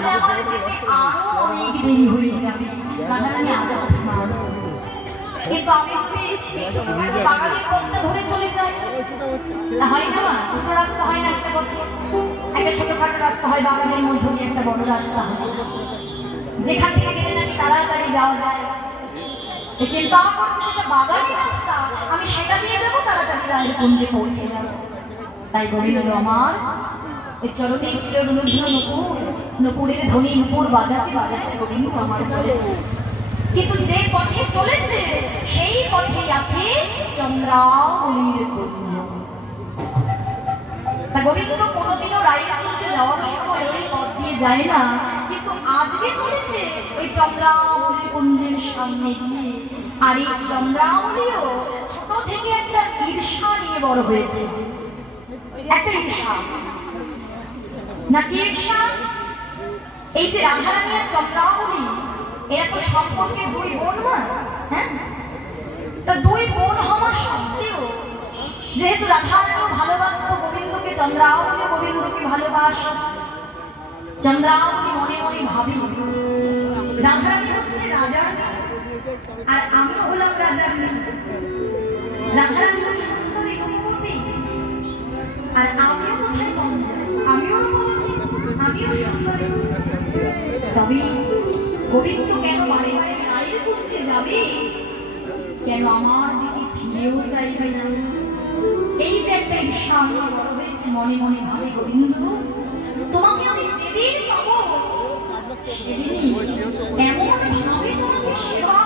হলে আমার যেতে আরো অনেক দেরি হয়ে যাবে, রাধারানী আরো অভিমান। কিন্তু আমি যদি বাগানের পথটা ধরে চলে যাই, হয় না মা? দুটো রাস্তা হয় না একটা পথে, একটা ছোটখাটো রাস্তা হয়, বাগানের মধ্যে দিয়ে একটা বড় রাস্তা হয়, যেখান থেকে গেলে নাকি তাড়াতাড়ি যাওয়া যায়। চিন্তা করছে যেটা বাগানের রাস্তা, আমি সেটা দিয়ে যাবো, তাড়াতাড়ি রাজকুঞ্জে পৌঁছে যাবো। তাই গোবিন্দ আমার এই চরণেই ছিল রুনুঝুনো নুপুর, নুপুরের ধ্বনি নুপুর বাজাতে বাজাতে গোবিন্দ আমার চলেছে। কিন্তু যে পথে চলেছে সেই পথে আছে চন্দ্রাবলীর কুঞ্জ। তা গোবিন্দ কোনোদিনও রায়ের কুঞ্জে যাওয়ার সময় ওই পথ দিয়ে যায় না, কিন্তু আজকে চলেছে ওই চন্দ্রাবলীর কুঞ্জের সামনে দিয়ে। আর এই চন্দ্রাবলীও ছোট থেকে একটা ঈর্ষা নিয়ে বড় হয়েছে। একটা ঈর্ষা না কি ঈর্ষা? এই যে রাধারানী আর চন্দ্রাবলী, এরা তো সম্পর্কে দুই বোন না? হ্যাঁ, তা দুই বোন হওয়া সত্ত্বেও যেহেতু রাধারানীও ভালোবাসতো গোবিন্দকে, চন্দ্রাবলী গোবিন্দকে ভালোবাস। চন্দ্রাবলী মনে মনে ভাবি রাধারানী হচ্ছে রাজার আর আমিও হলাম রাজার মেয়ে। রাধারানী সুন্দরী রূপবতী আর আমিও কোথায় কম যাই, আমিও রূপবতী, আমিও সুন্দরী। তবে গোবিন্দ কেন বারে বারে রায়ের কুঞ্জে যাবে? কেন আমার দিকে ফিরেও চাইবে না? এই যে একটা ঈর্ষা নিয়ে বড় হয়েছে, মনে মনে ভাবে গোবিন্দ তোমাকে আমি যেদিন পাবো সেদিনই এমন ভাবে তোমাকে সেবা